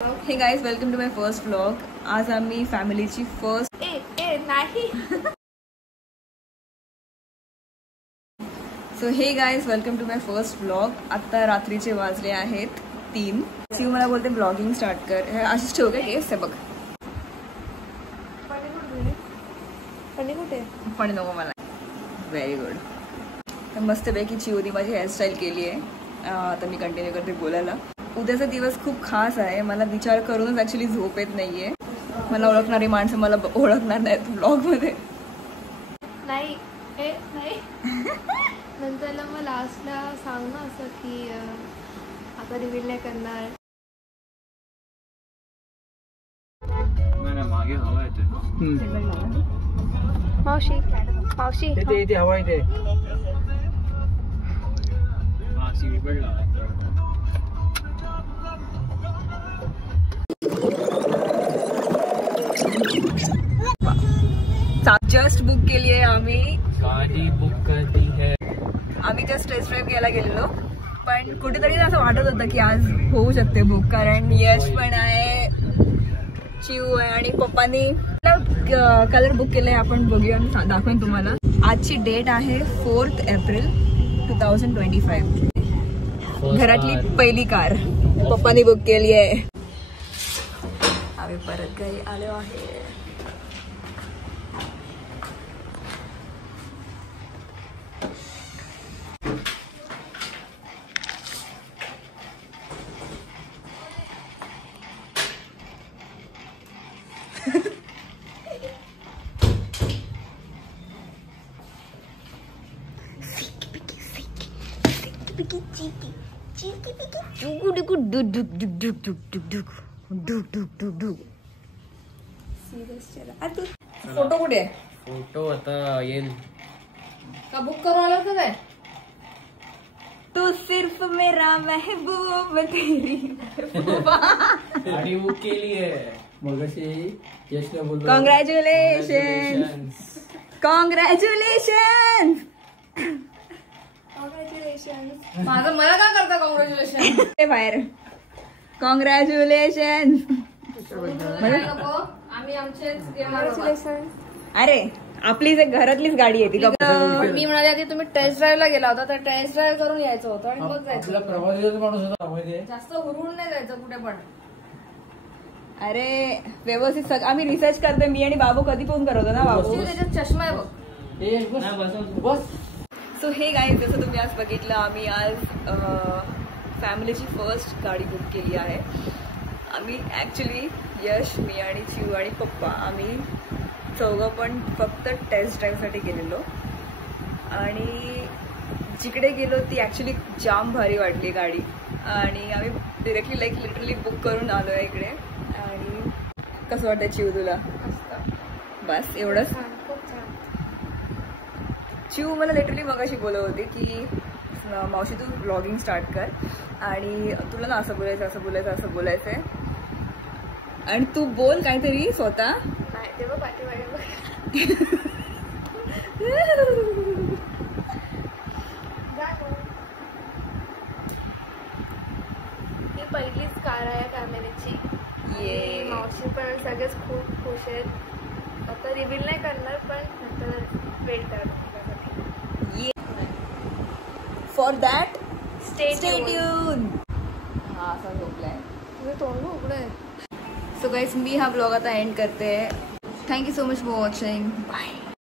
हे guys, welcome to my first vlog. आज आम्ही फॅमिलीची फर्स्ट नाही. So hey guys, welcome to my first vlog. आता रात्रीचे वाजले आहेत 3. शिव मला बोलते ब्लॉगिंग स्टार्ट कर. अशीच ठेवू का केस? बघ पण नको मला. Very good. तर मस्तपैकी चिवनी माझी हेअरस्टाईल केली आहे. आता मी कंटिन्यू करते बोलायला. उद्याचा दिवस खूप खास आहे. मला विचार करूनच ॲक्च्युली झोप येत नाही आहे. मला ओळखणारी माणसं मला ओळखणार नाहीत व्लॉगमध्ये. नाही नंतरला मग लास्टला सांग ना असं की आता रिव्हील नाही करणार. मागे हवा येते. मावशी मावशी इथे हवा येते. जस्ट बुक केली आहे आम्ही. गाडी बुक करती है. आम्ही जस्ट टेस्ट ड्राईव्ह घ्यायला गेलेलो, पण कुठेतरी असं वाटत होतं की आज होऊ शकते बुक, कारण यश पण आहे, चिव आहे आणि पप्पानी कलर बुक केलंय. आपण बघूया आणि दाखवेन तुम्हाला. आजची डेट आहे 4 एप्रिल 2025. घरातली पहिली कार पप्पानी बुक केली आहे. आम्ही परत घरी आलो आहे. फोटो कुठे? फोटो आता येईल का बुक करून आलं का काय? तू सिर्फ मेरा महबूब तेरी गाडी बुक केली आहे. मगाशी यशला बोललो कॉंग्रॅच्युलेशन. कॉंग्रॅच्युलेशन. माझं मला काय करता कॉंग्रॅच्युलेशन? बाहेर कॉंग्रॅच्युलेशन. आम्ही आमचे अरे आपलीच एक घरातलीच गाडी आहे ती. मी म्हणाले आधी तुम्ही टेस्ट ड्राईव्हला गेला होता तर टेस्ट ड्राईव्ह करून यायचं होतं आणि मग जायचं. प्रवासी माणूस होता. जास्त हुरूळ नाही जायचं कुठे पण. अरे व्यवस्थित आम्ही रिसर्च करते. मी आणि बाबू कधी फोन करतो ना बाबू. त्याच्यात चष्मा आहे बघ. बस. सो हे गाईज, जसं तुम्ही आज बघितलं, आम्ही आज फॅमिलीची फर्स्ट गाडी बुक केली आहे. आम्ही ॲक्च्युली यश, मी आणि चिव आणि पप्पा आम्ही चौघं पण फक्त टेस्ट ड्राईव्हसाठी गेलेलो. आणि जिकडे गेलो ती ॲक्च्युली जाम भारी वाटली गाडी. आणि आम्ही डिरेक्टली लिटरली बुक करून आलो आहे इकडे. आणि कसं वाटतं चिव तुला? बस एवढंच. चिव मला लिटरली मगाशी बोलत होती की मावशी तू ब्लॉगिंग स्टार्ट कर आणि तुला ना असं बोलायचं असं बोलायचं असं बोलायचं आहे आणि तू बोल काहीतरी स्वतः. ही पहिलीच कार आहे फॅमिलीची. ये मावशी पण सगळेच खूप खुश आहेत. आता रिव्हील नाही करणार पण नंतर वेट करणार. For that stay tune. हा असा झोपलाय. तुझं तोंड उघडं आहे. सो गाईज, मी हा ब्लॉग आता एंड करते. Thank you so much for watching. Bye.